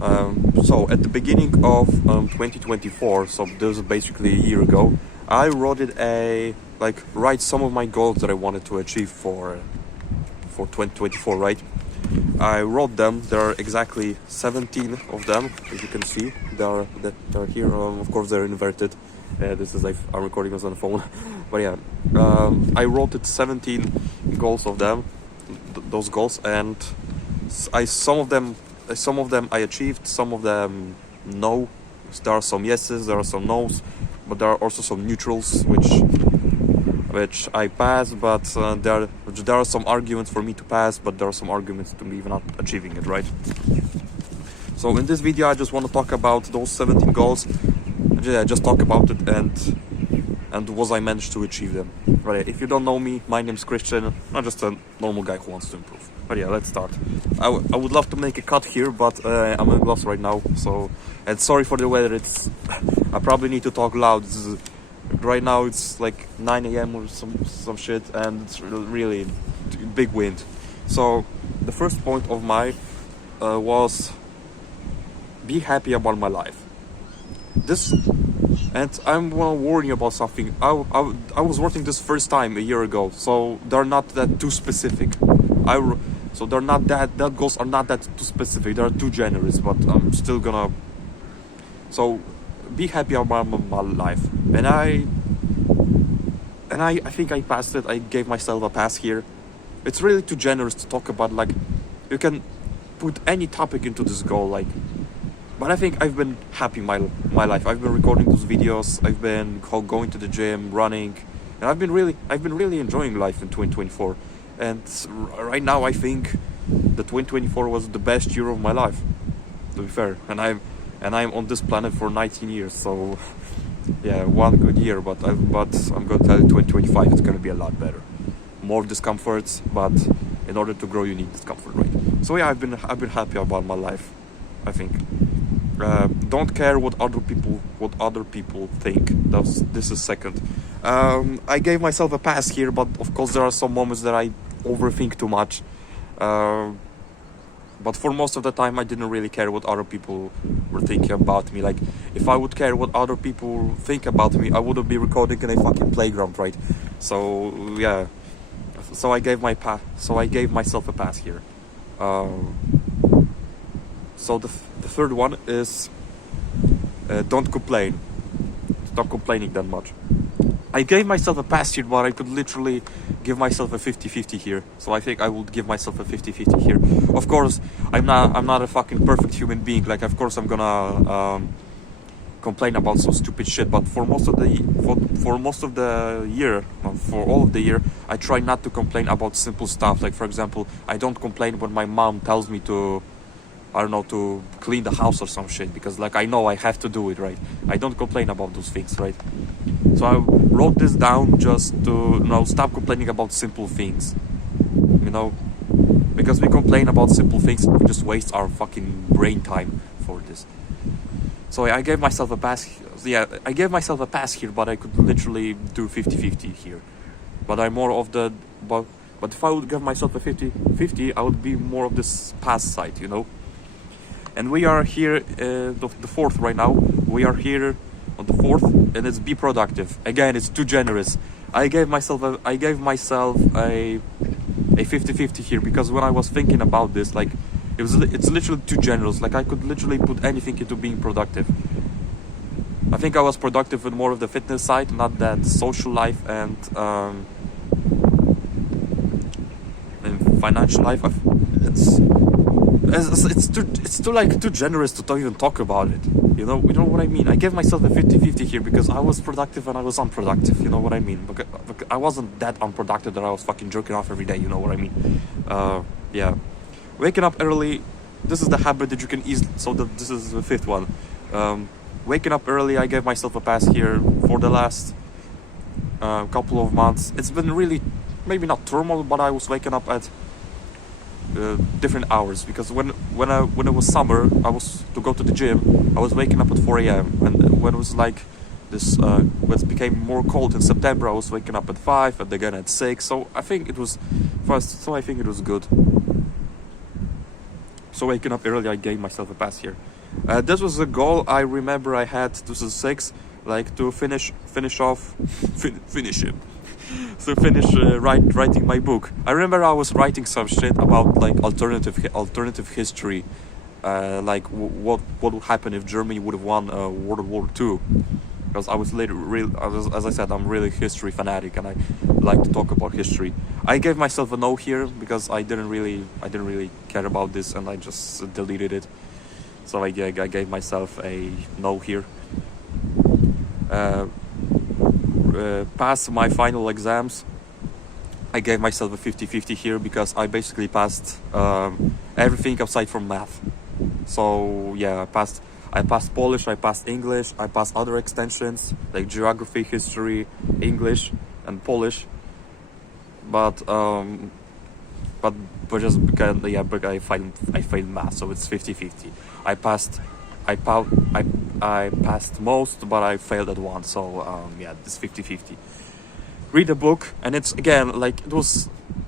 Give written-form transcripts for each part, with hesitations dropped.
So at the beginning of 2024, so this is basically a year ago, I wrote write some of my goals that I wanted to achieve for 2024, right? I wrote them. There are exactly 17 of them, as you can see. They're here. Of course, they're inverted. This is like I'm recording this on the phone, but yeah, I wrote it 17 goals of them, those goals, and some of them I achieved, some of them no. There are some yeses, there are some no's, but there are also some neutrals which I passed. But there are some arguments for me to pass, but there are some arguments to me not achieving it, right? So in this video, I just want to talk about those 17 goals. Yeah, just talk about it and was I managed to achieve them. Right? If you don't know me, my name's Christian. I'm just a normal guy who wants to improve. But yeah, let's start. I would love to make a cut here, but I'm in gloves right now, so and sorry for the weather. I probably need to talk loud. Right now it's like 9 a.m. or some shit, and it's really big wind. So the first point of mine was be happy about my life. And I'm warning you about something. I was writing this first time a year ago, so they're not that too specific. So they're not that goals are not that too specific. They're too generous, but I'm still gonna. So be happy about my life, and I think I passed it. I gave myself a pass here. It's really too generous to talk about. Like, you can put any topic into this goal, like. But I think I've been happy my life. I've been recording those videos. I've been going to the gym, running, and I've been really enjoying life in 2024. And right now, I think the 2024 was the best year of my life. To be fair, and I'm on this planet for 19 years. So yeah, one good year. But I'm going to tell you, 2025 is going to be a lot better. More discomforts, but in order to grow, you need discomfort, right? So yeah, I've been happy about my life, I think. Don't care what other people think. This is second. I gave myself a pass here, but of course there are some moments that I overthink too much. But for most of the time, I didn't really care what other people were thinking about me. Like, if I would care what other people think about me, I wouldn't be recording in a fucking playground, right? So yeah. So I gave myself a pass here. So the third one is don't complain. Stop complaining that much. I gave myself a pass here, but I could literally give myself a 50-50 here. So I think I would give myself a 50-50 here. Of course, I'm not a fucking perfect human being. Like, of course, I'm gonna complain about some stupid shit. But for most of the year, for all of the year, I try not to complain about simple stuff. Like, for example, I don't complain when my mom tells me to, I don't know, to clean the house or some shit, because like I know I have to do it, right? I don't complain about those things, right? So I wrote this down just to, stop complaining about simple things, because we complain about simple things, we just waste our fucking brain time for this. So I gave myself a pass. Yeah, I gave myself a pass here, but I could literally do 50-50 here. But I'm more of the, but if I would give myself a 50-50, I would be more of this pass side, And we are here, the fourth right now. We are here on the fourth, and it's be productive. Again, it's too generous. I gave myself a 50-50 here, because when I was thinking about this, like, it's literally too generous. Like, I could literally put anything into being productive. I think I was productive with more of the fitness side, not that social life and financial life. It's too generous to even talk about it. You know what I mean? I gave myself a 50-50 here because I was productive and I was unproductive. You know what I mean? Because I wasn't that unproductive that I was fucking jerking off every day. You know what I mean? Yeah. Waking up early. This is the habit that you can easily. So this is the fifth one. Waking up early. I gave myself a pass here for the last couple of months. It's been really, maybe not normal, but I was waking up at different hours, because when it was summer, I was to go to the gym, I was waking up at 4 a.m. and when it was like this, when it became more cold in September, I was waking up at 5 and again at 6. So I think it was good. So waking up early, I gave myself a pass here. This was a goal I remember I had 2006, like to finish it. To finish writing my book. I remember I was writing some shit about like alternative history, like what would happen if Germany would have won World War II. Because I was as I said, I'm really history fanatic and I like to talk about history. I gave myself a no here because I didn't really care about this and I just deleted it. So I gave myself a no here. Pass my final exams. I gave myself a 50-50 here because I basically passed everything aside from math. So yeah, I passed Polish, I passed English, I passed other extensions like geography, history, English, and Polish. But just because I failed math, so it's 50-50. I passed most, but I failed at one, so yeah, it's 50-50. Read a book, and it's again like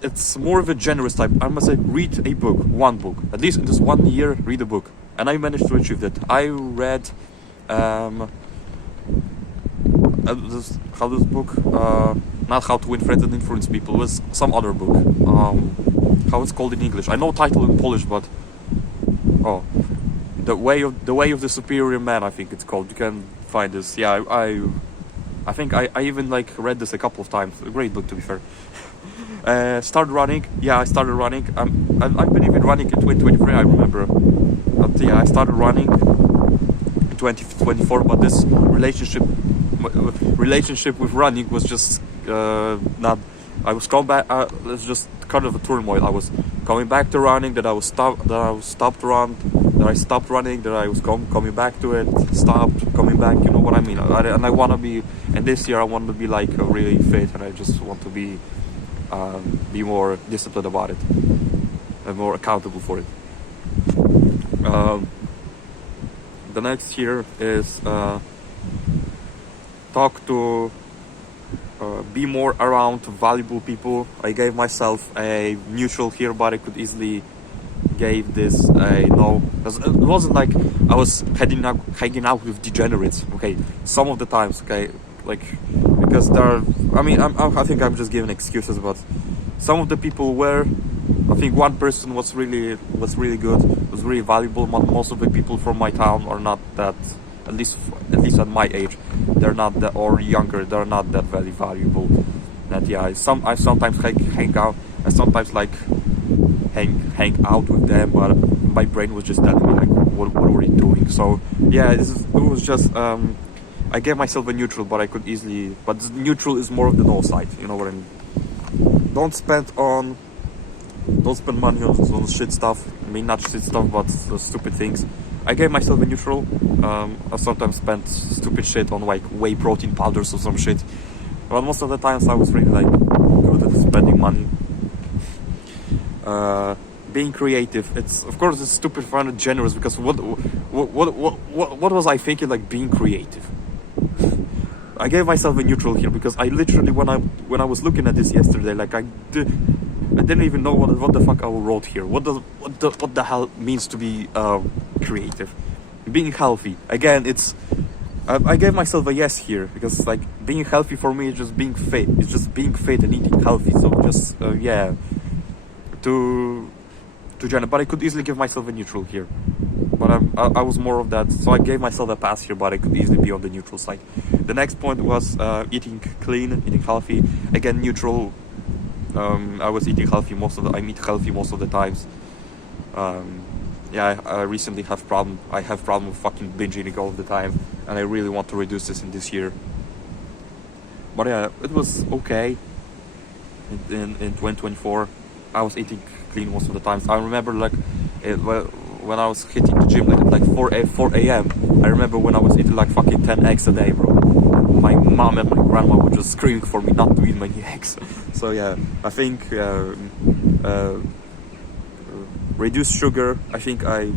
it's more of a generous type. I must say, read a book, one book, at least in this 1 year. Read a book, and I managed to achieve that. I read this book, not How to Win Friends and Influence People. It was some other book. How it's called in English? I know title in Polish, but the way of the superior man, I think it's called. You can find this. Yeah, I think I even like read this a couple of times. A great book, to be fair. Started running. Yeah, I started running. I've been even running in 2023. I remember. But yeah, I started running in 2024. But this relationship with running was just not. I was coming back. It's just kind of a turmoil. I was coming back to running. That I stopped running. That I was coming back to it. Stopped coming back. You know what I mean? And I want to be. And this year I want to be like really fit, and I just want to be more disciplined about it and more accountable for it. The next here is be more around valuable people. I gave myself a neutral here, but I could easily gave this a no. It wasn't like I was hanging out with degenerates. Okay, some of the times, okay, like because there are. I think I'm just giving excuses, but some of the people were. I think one person was really good, was really valuable. Most of the people from my town are not that. At least at my age, they're not that, or younger, they're not that very valuable. That yeah, I sometimes hang out. I sometimes like hang out with them, but my brain was just telling me like, what were you doing? So yeah, it was just I gave myself a neutral, but I could easily. But neutral is more of the no side. You know what I mean? Don't spend money on shit stuff. I mean, not shit stuff, but stupid things. I gave myself a neutral. I sometimes spent stupid shit on like whey protein powders or some shit. But most of the times I was really like good at spending money. Being creative. It's stupid fun and generous because what was I thinking like being creative? I gave myself a neutral here because I literally when I was looking at this yesterday, like I didn't even know what the fuck I wrote here. What the hell means to be creative? Being healthy. Again, it's I gave myself a yes here because like being healthy for me is just being fit. It's just being fit and eating healthy. So just yeah, to generate. But I could easily give myself a neutral here. But I was more of that. So I gave myself a pass here, but I could easily be on the neutral side. The next point was eating clean, eating healthy. Again, neutral. I was eating healthy I eat healthy most of the times. Yeah, I recently have problem with fucking binge eating all the time, and I really want to reduce this in this year. But yeah, it was okay. In 2024, I was eating clean most of the times. I remember like when I was hitting the gym like 4 a.m. I remember when I was eating like fucking 10 eggs a day, bro. My mom and my grandma were just screaming for me not to eat many eggs. So yeah, I think reduce sugar. I think I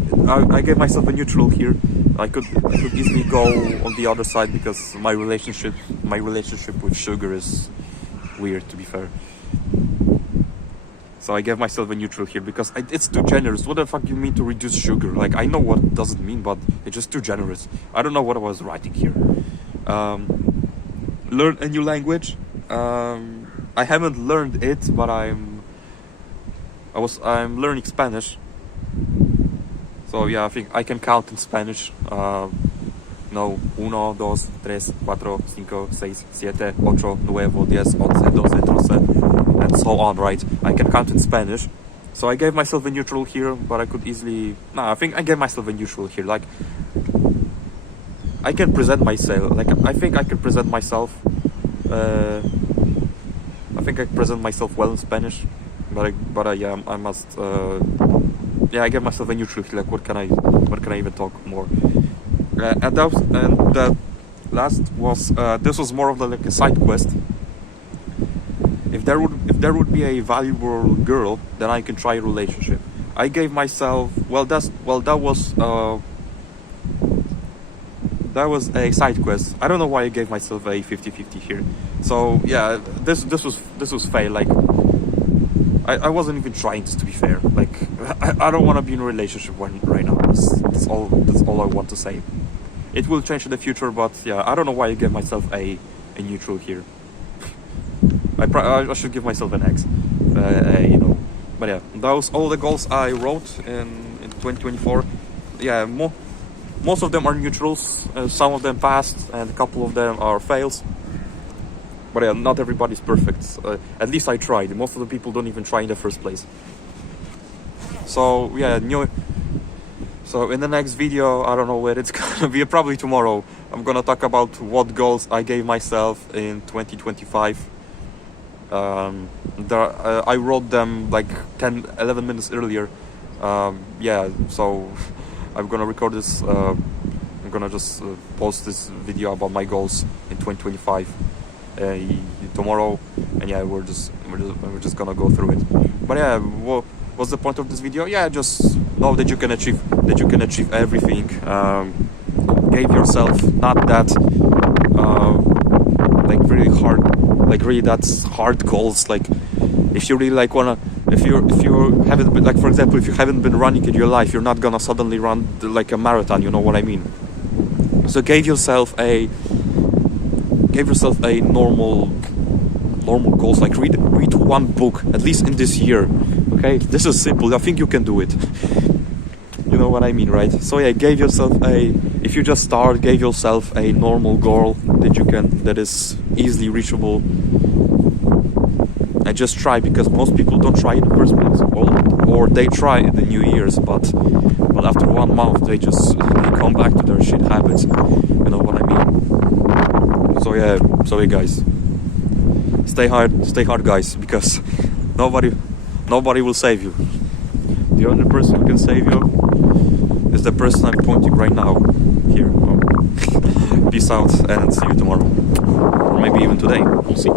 gave myself a neutral here. I could easily go on the other side because my relationship with sugar is weird, to be fair. So I gave myself a neutral here because it's too generous. What the fuck do you mean to reduce sugar? Like, I know what does it mean, but it's just too generous. I don't know what I was writing here. Learn a new language. I haven't learned it, but I'm learning Spanish. So yeah, I think I can count in Spanish. No, 1, 2, 3, 4, 5, 6, 7, 8, 9, 10, 11, 12, and so on, right? I can count in Spanish. So I gave myself a neutral here, but I could easily... I think I gave myself a neutral here. Like, I can present myself. Like, I think I can present myself. I think I present myself well in Spanish, but yeah, I must. Yeah, I gave myself a neutral here. Like, what can I even talk more? And the last was this was more of like a side quest. If there would be a valuable girl, then I can try a relationship. I gave myself that was a side quest. I don't know why I gave myself a 50-50 here. So yeah, this was fair. Like, I wasn't even trying this to be fair. Like, I don't want to be in a relationship right now. That's all I want to say. It will change in the future, but yeah, I don't know why I gave myself a neutral here. I should give myself an X, you know. But yeah, those all the goals I wrote in 2024. Yeah, most of them are neutrals. Some of them passed, and a couple of them are fails. But yeah, not everybody's perfect. At least I tried. Most of the people don't even try in the first place. So yeah, So in the next video, I don't know where it's gonna be, probably tomorrow, I'm gonna talk about what goals I gave myself in 2025. I wrote them like 10-11 minutes earlier. Yeah, so I'm gonna record this. I'm gonna just post this video about my goals in 2025 tomorrow, and yeah, we're just gonna go through it. But yeah, what's the point of this video? Yeah, just know that you can achieve everything. Give yourself not that like really hard, like really that's hard goals. Like, if you really like wanna, if you haven't been, like, for example, if you haven't been running in your life, you're not gonna suddenly run like a marathon. You know what I mean? So give yourself a normal goals. Like, read one book at least in this year. Okay, this is simple. I think you can do it. You know what I mean, right? So yeah, if you just start, give yourself a normal goal that is easily reachable. And just try, because most people don't try in the first place, or they try in the New Year's, but after 1 month they come back to their shit habits. You know what I mean? So yeah, guys, stay hard, guys, because nobody will save you. The only person who can save you is the person I'm pointing right now here. Peace out, and see you tomorrow, or maybe even today. We'll see.